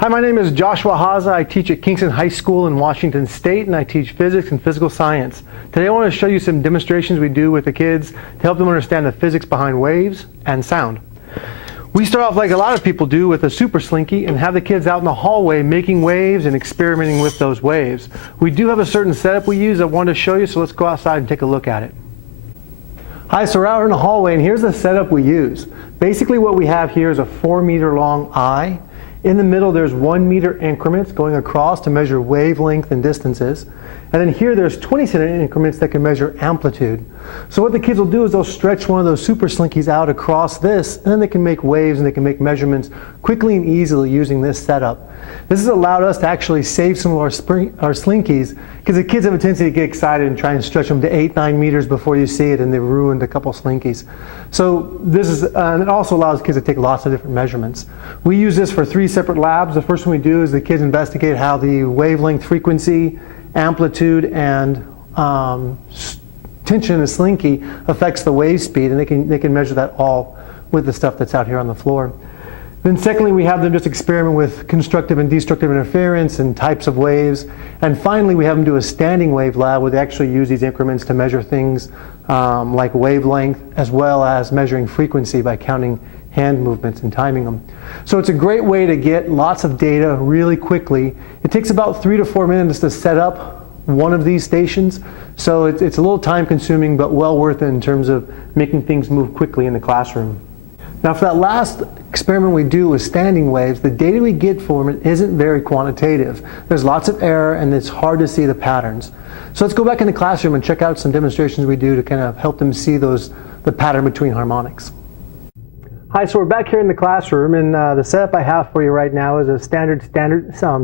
Hi, my name is Joshua Haza. I teach at Kingston High School in Washington State, and I teach physics and physical science. Today I want to show you some demonstrations we do with the kids to help them understand the physics behind waves and sound. We start off like a lot of people do with a super slinky and have the kids out in the hallway making waves and experimenting with those waves. We do have a certain setup we use I wanted to show you, so let's go outside and take a look at it. Hi, so we're out in the hallway and here's the setup we use. Basically what we have here is a 4-meter long eye. In the middle there's 1-meter increments going across to measure wavelength and distances. And then here there's 20-centimeter increments that can measure amplitude. So what the kids will do is they'll stretch one of those super slinkies out across this, and then they can make waves and they can make measurements quickly and easily using this setup. This has allowed us to actually save some of our slinkies, because the kids have a tendency to get excited and try and stretch them to 8-9 meters before you see it, and they've ruined a couple slinkies. So this is, and it also allows kids to take lots of different measurements. We use this for 3 separate labs. The first one we do is the kids investigate how the wavelength, frequency, amplitude, and tension in the slinky affects the wave speed, and they can measure that all with the stuff that's out here on the floor. Then secondly, we have them just experiment with constructive and destructive interference and types of waves. And finally, we have them do a standing wave lab where they actually use these increments to measure things like wavelength, as well as measuring frequency by counting hand movements and timing them. So it's a great way to get lots of data really quickly. It takes about 3 to 4 minutes to set up one of these stations. So it's a little time consuming, but well worth it in terms of making things move quickly in the classroom. Now for that last experiment we do with standing waves, the data we get from it isn't very quantitative. There's lots of error and it's hard to see the patterns. So let's go back in the classroom and check out some demonstrations we do to kind of help them see the pattern between harmonics. Hi, so we're back here in the classroom, and the setup I have for you right now is a standard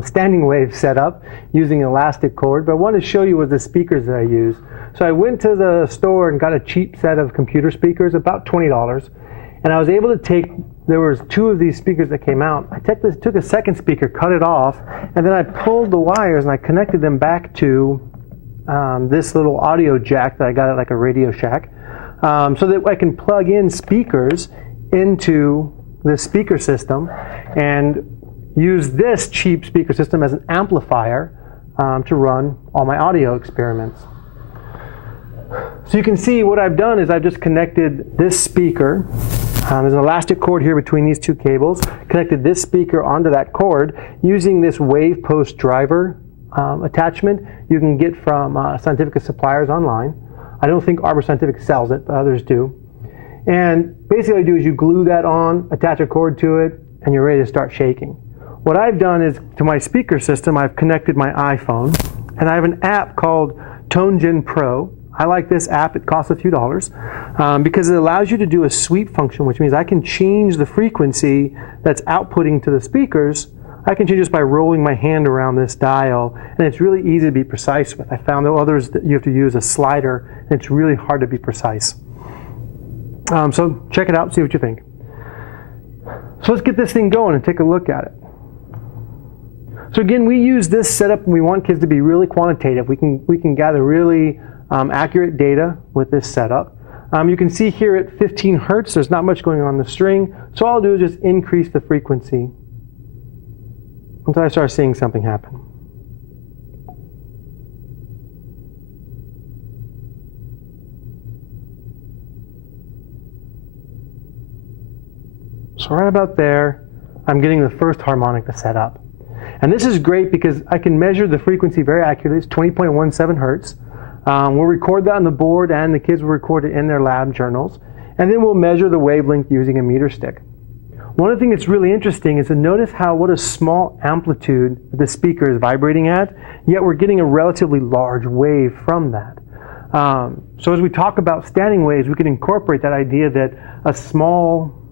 standing wave setup using an elastic cord, but I want to show you with the speakers that I use. So I went to the store and got a cheap set of computer speakers, about $20. And I was able to there was 2 of these speakers that came out. I took a second speaker, cut it off, and then I pulled the wires and I connected them back to this little audio jack that I got at like a Radio Shack, so that I can plug in speakers into the speaker system and use this cheap speaker system as an amplifier to run all my audio experiments. So you can see what I've done is I've just connected this speaker. There's an elastic cord here between these 2 cables. Connected this speaker onto that cord using this wave post driver attachment you can get from Scientific suppliers online. I don't think Arbor Scientific sells it, but others do. And basically what you do is you glue that on, attach a cord to it, and you're ready to start shaking. What I've done is, to my speaker system, I've connected my iPhone, and I have an app called ToneGen Pro. I like this app. It costs a few dollars because it allows you to do a sweep function, which means I can change the frequency that's outputting to the speakers. I can change this by rolling my hand around this dial, and it's really easy to be precise with. I found that others that you have to use a slider, and it's really hard to be precise. So check it out, see what you think. So let's get this thing going and take a look at it. So again, we use this setup and we want kids to be really quantitative. We can gather really accurate data with this setup. You can see here at 15 hertz, there's not much going on the string. So all I'll do is just increase the frequency until I start seeing something happen. So right about there, I'm getting the first harmonic to set up. And this is great because I can measure the frequency very accurately. It's 20.17 hertz. We'll record that on the board, and the kids will record it in their lab journals. And then we'll measure the wavelength using a meter stick. One of the things that's really interesting is to notice what a small amplitude the speaker is vibrating at, yet we're getting a relatively large wave from that. So as we talk about standing waves, we can incorporate that idea that a small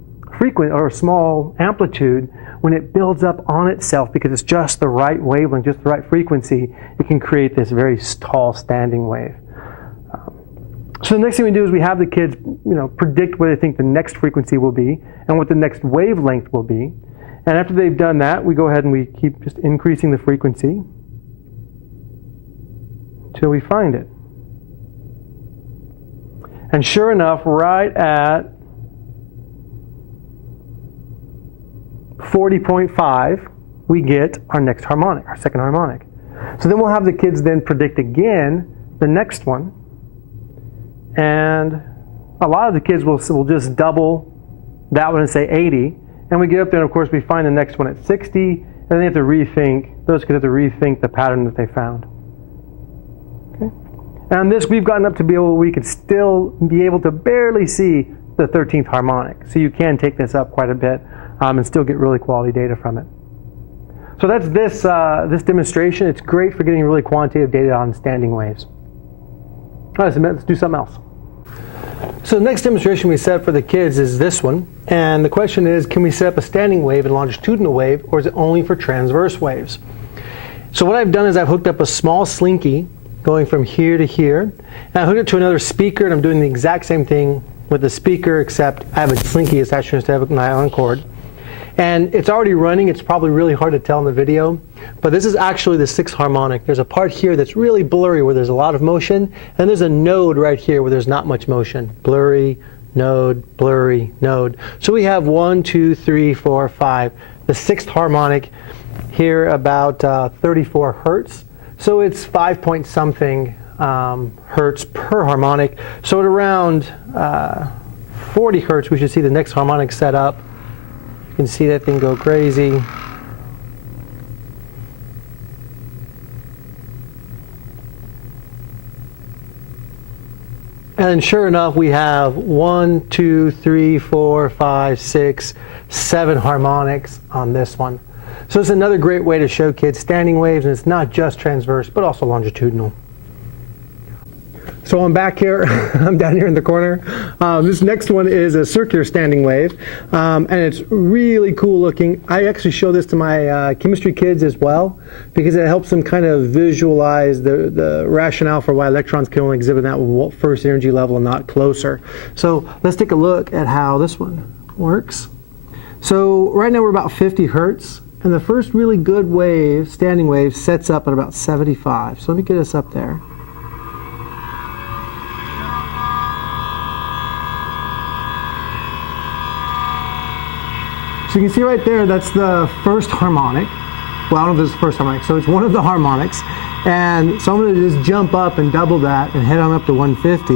small amplitude, when it builds up on itself because it's just the right wavelength, just the right frequency, it can create this very tall standing wave. So the next thing we do is we have the kids predict what they think the next frequency will be and what the next wavelength will be. And after they've done that, we go ahead and we keep just increasing the frequency until we find it. And sure enough, right at 40.5, we get our next harmonic, our second harmonic. So then we'll have the kids then predict again the next one. And a lot of the kids will just double that one and say 80. And we get up there and of course we find the next one at 60. And then they have to rethink, those kids have to rethink the pattern that they found. Okay. And on this we've gotten up to be able, we could still be able to barely see the 13th harmonic. So you can take this up quite a bit and still get really quality data from it. So that's this, this demonstration. It's great for getting really quantitative data on standing waves. All right, let's do something else. So the next demonstration we set for the kids is this one. And the question is, can we set up a standing wave and longitudinal wave, or is it only for transverse waves? So what I've done is I've hooked up a small slinky going from here to here. And I hooked it to another speaker, and I'm doing the exact same thing with the speaker, except I have a slinky attached instead of a nylon cord. And it's already running. It's probably really hard to tell in the video, but this is actually the sixth harmonic. There's a part here that's really blurry where there's a lot of motion, and there's a node right here where there's not much motion. Blurry, node, blurry, node. So we have 1, 2, 3, 4, 5. The sixth harmonic here about 34 hertz. So it's 5 point something hertz per harmonic. So at around 40 hertz, we should see the next harmonic set up. You can see that thing go crazy. And then sure enough, we have 1, 2, 3, 4, 5, 6, 7 harmonics on this one. So it's another great way to show kids standing waves, and it's not just transverse, but also longitudinal. So I'm back here, I'm down here in the corner. This next one is a circular standing wave, and it's really cool looking. I actually show this to my chemistry kids as well, because it helps them kind of visualize the rationale for why electrons can only exhibit that first energy level and not closer. So let's take a look at how this one works. So right now we're about 50 hertz, and the first really good wave, standing wave, sets up at about 75. So let me get us up there. So you can see right there, that's the first harmonic. Well, I don't know if it's the first harmonic, so it's one of the harmonics. And so I'm going to just jump up and double that and head on up to 150.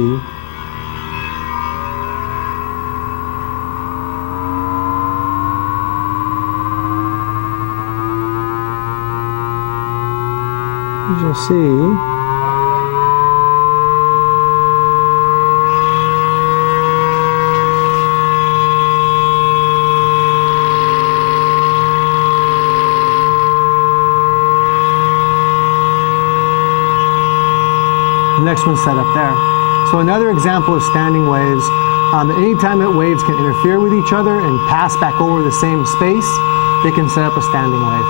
As you'll see, the next one's set up there. So another example of standing waves. Anytime that waves can interfere with each other and pass back over the same space, they can set up a standing wave.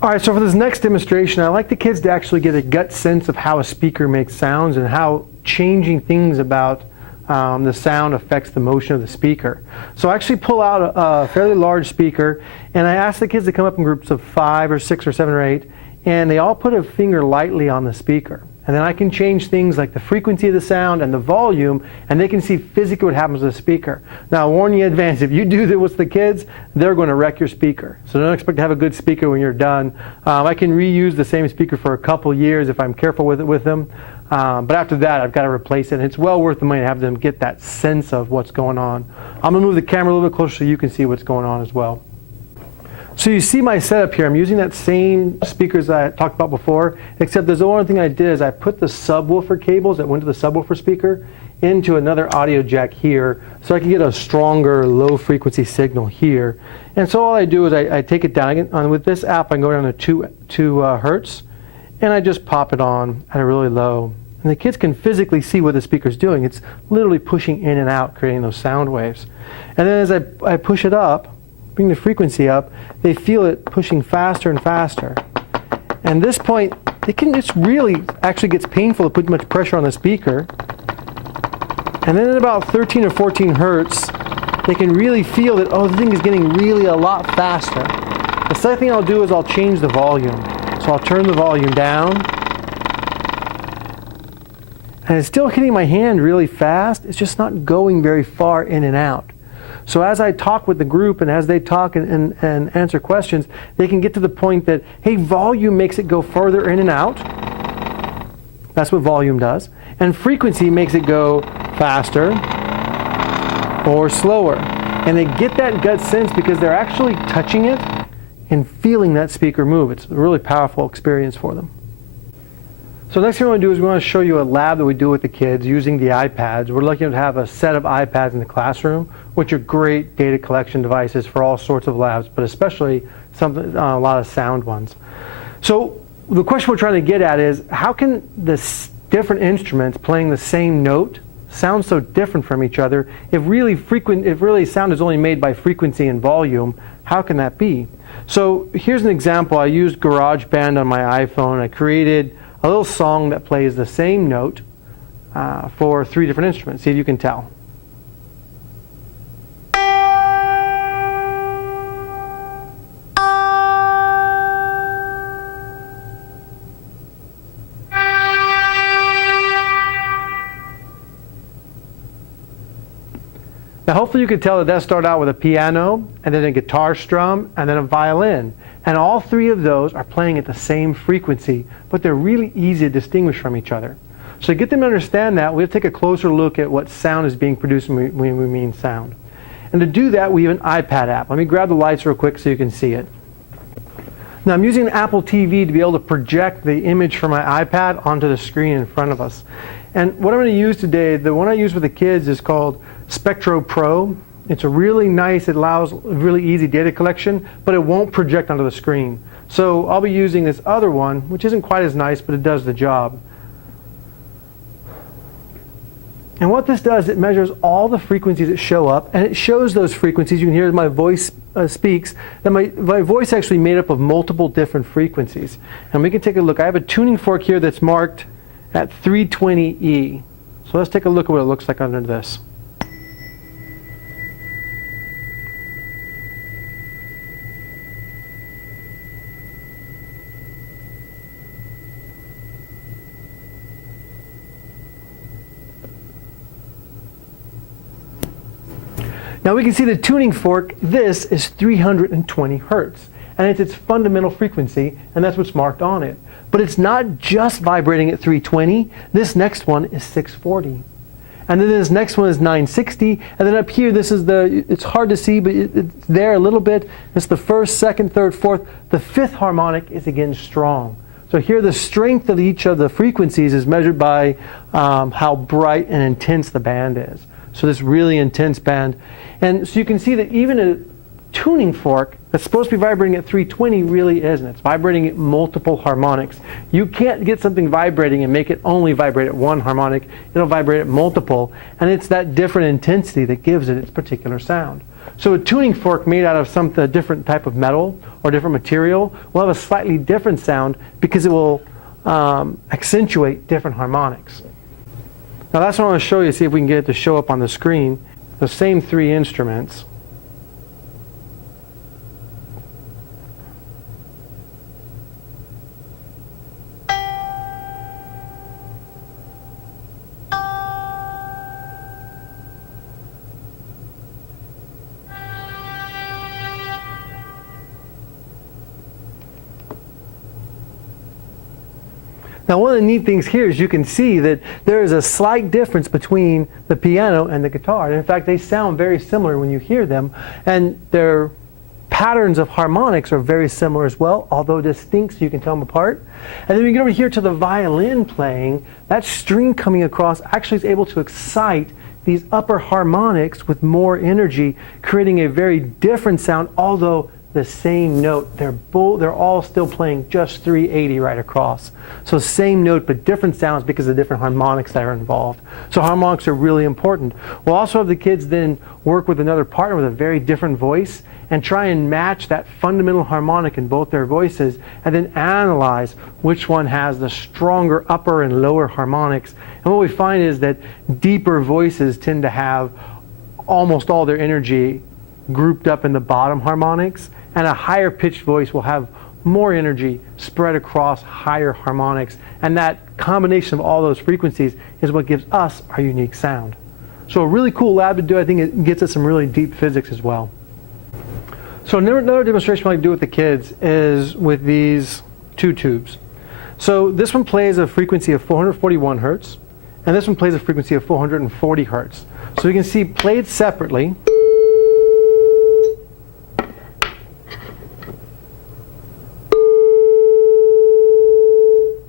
All right, so for this next demonstration, I like the kids to actually get a gut sense of how a speaker makes sounds and how changing things about the sound affects the motion of the speaker. So I actually pull out a fairly large speaker, and I ask the kids to come up in groups of 5 or 6 or 7 or 8, and they all put a finger lightly on the speaker. And then I can change things like the frequency of the sound and the volume, and they can see physically what happens to the speaker. Now, I warn you in advance, if you do this with the kids, they're going to wreck your speaker. So don't expect to have a good speaker when you're done. I can reuse the same speaker for a couple years if I'm careful with them. But after that, I've got to replace it. And it's well worth the money to have them get that sense of what's going on. I'm going to move the camera a little bit closer so you can see what's going on as well. So you see my setup here. I'm using that same speakers that I talked about before, except there's the one thing I did is I put the subwoofer cables that went to the subwoofer speaker into another audio jack here so I can get a stronger low frequency signal here. And so all I do is I take it down. With this app, I can go down to 2 hertz, and I just pop it on at a really low. And the kids can physically see what the speaker's doing. It's literally pushing in and out, creating those sound waves. And then as I push it up, bring the frequency up, they feel it pushing faster and faster. And at this point, it's really actually gets painful to put much pressure on the speaker. And then at about 13 or 14 hertz, they can really feel that, oh, the thing is getting really a lot faster. The second thing I'll do is I'll change the volume. So I'll turn the volume down. And it's still hitting my hand really fast. It's just not going very far in and out. So as I talk with the group and as they talk and answer questions, they can get to the point that, hey, volume makes it go further in and out. That's what volume does. And frequency makes it go faster or slower. And they get that gut sense because they're actually touching it and feeling that speaker move. It's a really powerful experience for them. So next thing we want to do is we want to show you a lab that we do with the kids using the iPads. We're looking to have a set of iPads in the classroom, which are great data collection devices for all sorts of labs, but especially a lot of sound ones. So the question we're trying to get at is, how can the different instruments playing the same note sound so different from each other if really sound is only made by frequency and volume? How can that be? So here's an example. I used GarageBand on my iPhone. I created a little song that plays the same note for 3 different instruments. See if you can tell. Now hopefully you could tell that started out with a piano, and then a guitar strum, and then a violin. And all 3 of those are playing at the same frequency, but they're really easy to distinguish from each other. So to get them to understand that, we have to take a closer look at what sound is being produced when we mean sound. And to do that, we have an iPad app. Let me grab the lights real quick so you can see it. Now I'm using an Apple TV to be able to project the image from my iPad onto the screen in front of us. And what I'm going to use today, the one I use with the kids is called Spectro Pro. It's a really nice, it allows really easy data collection, but it won't project onto the screen. So I'll be using this other one, which isn't quite as nice, but it does the job. And what this does, it measures all the frequencies that show up, and it shows those frequencies. You can hear my voice speaks, that my voice actually made up of multiple different frequencies. And we can take a look. I have a tuning fork here that's marked at 320E. So let's take a look at what it looks like under this. Now we can see the tuning fork, this is 320 hertz, and it's its fundamental frequency, and that's what's marked on it. But it's not just vibrating at 320, this next one is 640. And then this next one is 960, and then up here this is it's hard to see, but it's there a little bit. It's the first, second, third, fourth. The 5th harmonic is again strong. So here the strength of each of the frequencies is measured by how bright and intense the band is. So this really intense band. And so you can see that even a tuning fork that's supposed to be vibrating at 320 really isn't. It's vibrating at multiple harmonics. You can't get something vibrating and make it only vibrate at 1 harmonic. It'll vibrate at multiple, and it's that different intensity that gives it its particular sound. So a tuning fork made out of some different type of metal or different material will have a slightly different sound because it will accentuate different harmonics. Now that's what I want to show you, see if we can get it to show up on the screen. The same 3 instruments. Now one of the neat things here is you can see that there is a slight difference between the piano and the guitar. And in fact, they sound very similar when you hear them, and their patterns of harmonics are very similar as well, although distinct, so you can tell them apart. And then we get over here to the violin playing. That string coming across actually is able to excite these upper harmonics with more energy, creating a very different sound, although the same note. They're all still playing just 380 right across. So same note, but different sounds because of the different harmonics that are involved. So harmonics are really important. We'll also have the kids then work with another partner with a very different voice and try and match that fundamental harmonic in both their voices, and then analyze which one has the stronger upper and lower harmonics. And what we find is that deeper voices tend to have almost all their energy grouped up in the bottom harmonics, and a higher pitched voice will have more energy spread across higher harmonics, and that combination of all those frequencies is what gives us our unique sound. So a really cool lab to do. I think it gets at some really deep physics as well. So another demonstration I like to do with the kids is with these two tubes. So this one plays a frequency of 441 hertz, and this one plays a frequency of 440 hertz. So you can see played separately.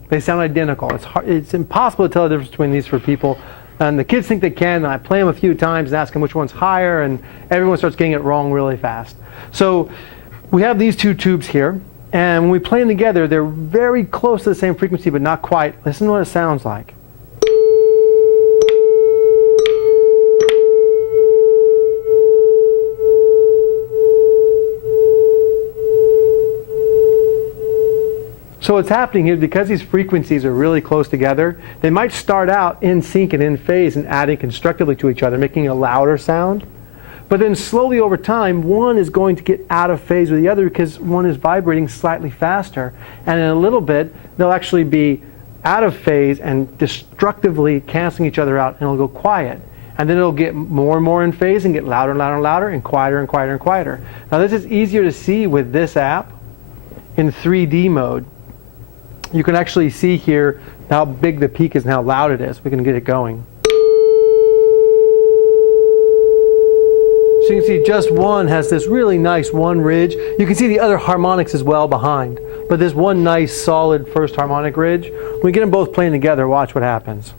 They sound identical. It's impossible to tell the difference between these for people. And the kids think they can, and I play them a few times and ask them which one's higher, and everyone starts getting it wrong really fast. So we have these two tubes here, and when we play them together, they're very close to the same frequency, but not quite. Listen to what it sounds like. So what's happening here, because these frequencies are really close together, they might start out in sync and in phase and adding constructively to each other, making a louder sound. But then slowly over time, one is going to get out of phase with the other because one is vibrating slightly faster. And in a little bit, they'll actually be out of phase and destructively canceling each other out, and it'll go quiet. And then it'll get more and more in phase and get louder and louder and louder and quieter and quieter and quieter. Now this is easier to see with this app in 3D mode. You can actually see here how big the peak is and how loud it is. We can get it going. So you can see just one has this really nice one ridge. You can see the other harmonics as well behind. But this one nice solid first harmonic ridge, when we get them both playing together, watch what happens.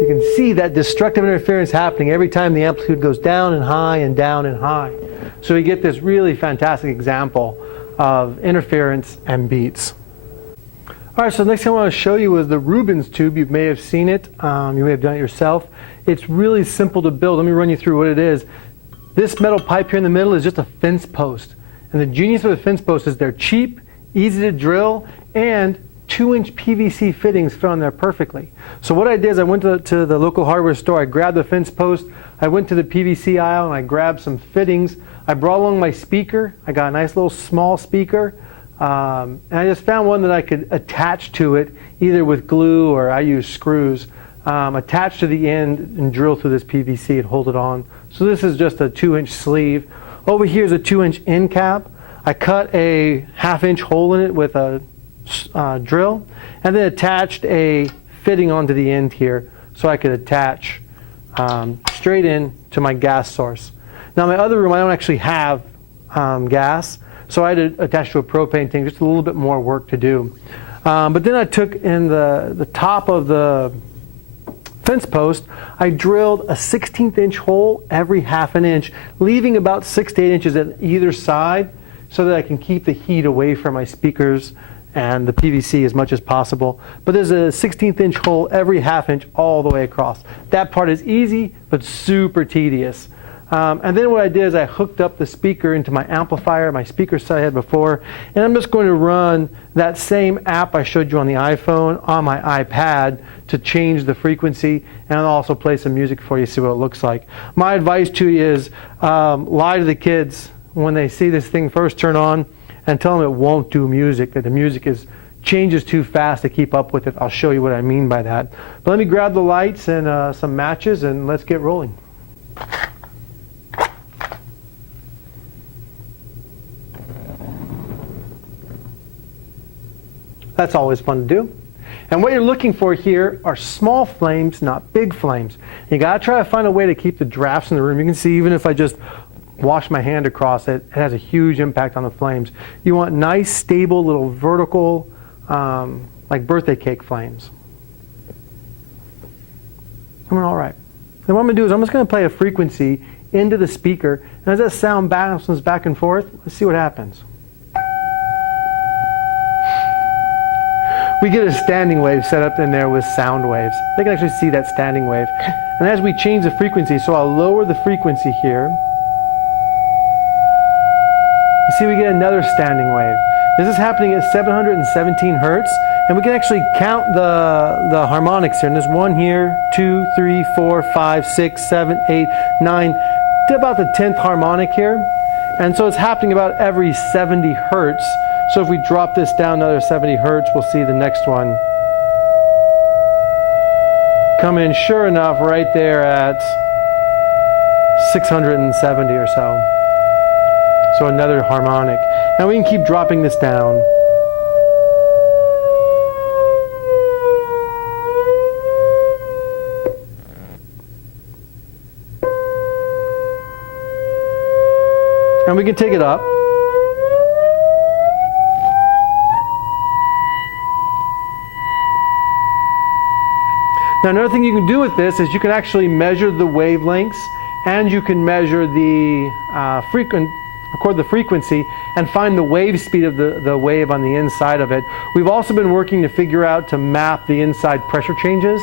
You can see that destructive interference happening every time the amplitude goes down and high and down and high. So we get this really fantastic example of interference and beats. All right, so the next thing I want to show you is the Ruben Tube. You may have seen it. You may have done it yourself. It's really simple to build. Let me run you through what it is. This metal pipe here in the middle is just a fence post. And the genius of the fence post is they're cheap, easy to drill, and 2-inch PVC fittings fit on there perfectly. So what I did is I went to the local hardware store, I grabbed the fence post, I went to the PVC aisle and I grabbed some fittings. I brought along my speaker. I got a nice little small speaker. And I just found one that I could attach to it, either with glue or I use screws, attach to the end and drill through this PVC and hold it on. So this is just a 2-inch sleeve. Over here is a 2-inch end cap. I cut a 1/2-inch hole in it with a drill, and then attached a fitting onto the end here so I could attach straight in to my gas source. Now in my other room I don't actually have gas, so I had to attach to a propane tank, just a little bit more work to do. But then I took in the top of the fence post, I drilled a 1/16 inch hole every 1/2 inch, leaving about 6 to 8 inches at either side so that I can keep the heat away from my speakers and the PVC as much as possible. But there's a 1/16 inch hole every 1/2 inch all the way across. That part is easy, but super tedious. And then what I did is I hooked up the speaker into my amplifier, my speaker set I had before, and I'm just going to run that same app I showed you on the iPhone on my iPad to change the frequency, and I'll also play some music for you, see what it looks like. My advice to you is lie to the kids when they see this thing first turn on and tell them it won't do music, that the music changes too fast to keep up with it. I'll show you what I mean by that. But let me grab the lights and some matches and let's get rolling. That's always fun to do. And what you're looking for here are small flames, not big flames. You gotta try to find a way to keep the drafts in the room. You can see even if I just wash my hand across it, it has a huge impact on the flames. You want nice, stable, little vertical, like birthday cake flames. All right. Then what I'm gonna do is I'm just gonna play a frequency into the speaker, and as that sound bounces back and forth, let's see what happens. We get a standing wave set up in there with sound waves. They can actually see that standing wave. And as we change the frequency, so I'll lower the frequency here. You see we get another standing wave. This is happening at 717 hertz, and we can actually count the harmonics here. And there's 1 here, 2, 3, 4, 5, 6, 7, 8, 9, to about the 10th harmonic here. And so it's happening about every 70 hertz. So if we drop this down another 70 hertz, we'll see the next one come in, sure enough, right there at 670 or so. So another harmonic. Now we can keep dropping this down. And we can take it up. Now another thing you can do with this is you can actually measure the wavelengths, and you can measure the record the frequency and find the wave speed of the wave on the inside of it. We've also been working to figure out to map the inside pressure changes,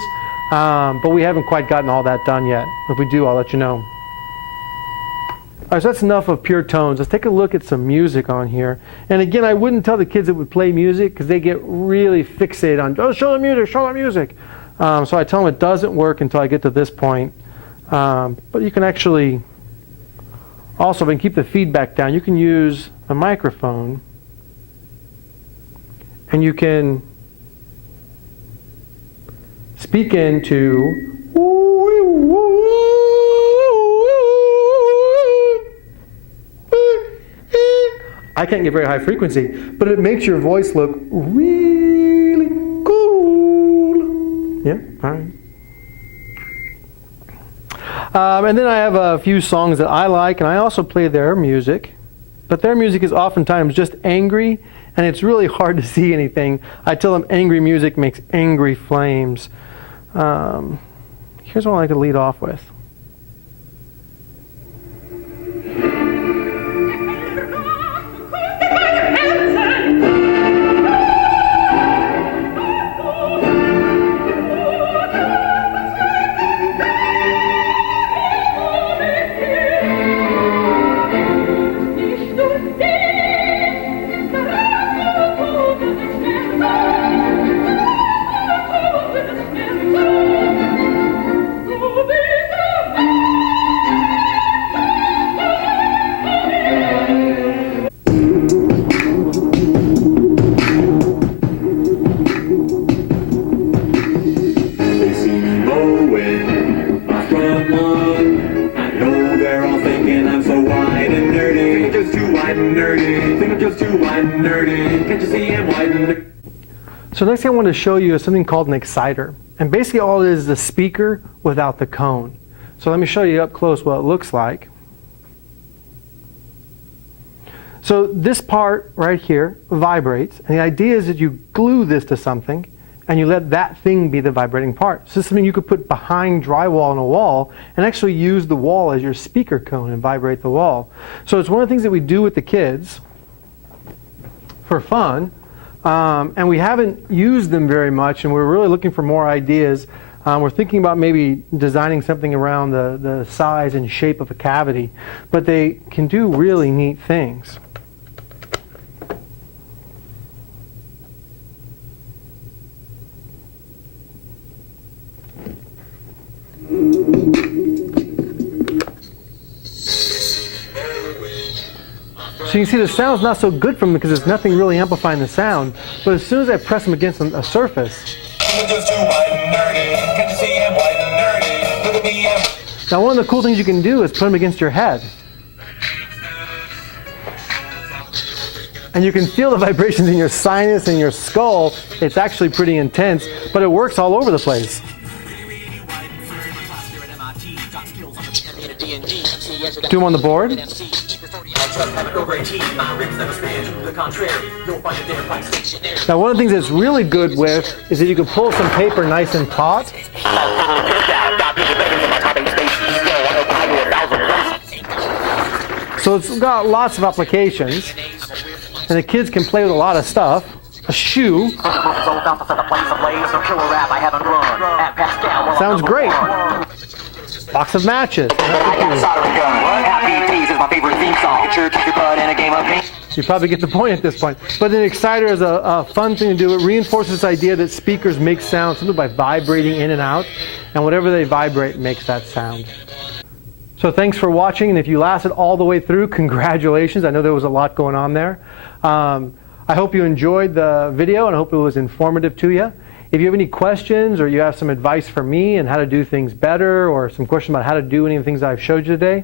but we haven't quite gotten all that done yet. If we do, I'll let you know. All right, so that's enough of pure tones. Let's take a look at some music on here. And again, I wouldn't tell the kids that would play music because they get really fixated on, oh, show the music, show the music. So I tell them it doesn't work until I get to this point. But you can actually, also, if I can keep the feedback down, you can use a microphone and you can speak into I can't get very high frequency, but it makes your voice look really cool. Yeah, all right. And then I have a few songs that I like, and I also play their music. But their music is oftentimes just angry, and it's really hard to see anything. I tell them angry music makes angry flames. Here's what I like to lead off with. So next thing I want to show you is something called an exciter. And basically all it is the speaker without the cone. So let me show you up close what it looks like. So this part right here vibrates. And the idea is that you glue this to something and you let that thing be the vibrating part. So this is something you could put behind drywall on a wall and actually use the wall as your speaker cone and vibrate the wall. So it's one of the things that we do with the kids for fun. And we haven't used them very much, and we're really looking for more ideas. We're thinking about maybe designing something around the size and shape of a cavity, but they can do really neat things. So you can see the sound's not so good from them because there's nothing really amplifying the sound. But as soon as I press them against a surface. Now one of the cool things you can do is put them against your head. And you can feel the vibrations in your sinus and your skull. It's actually pretty intense, but it works all over the place. Do them on the board. Now one of the things that's really good with is that you can pull some paper nice and taut. So it's got lots of applications, and the kids can play with a lot of stuff. A shoe. Sounds great. Box of matches. You probably get the point at this point. But an exciter is a fun thing to do. It reinforces this idea that speakers make sound simply by vibrating in and out, and whatever they vibrate makes that sound. So thanks for watching, and if you lasted all the way through, congratulations. I know there was a lot going on there. I hope you enjoyed the video, and I hope it was informative to you. If you have any questions or you have some advice for me on how to do things better, or some questions about how to do any of the things I've showed you today,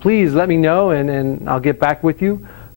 please let me know, and I'll get back with you.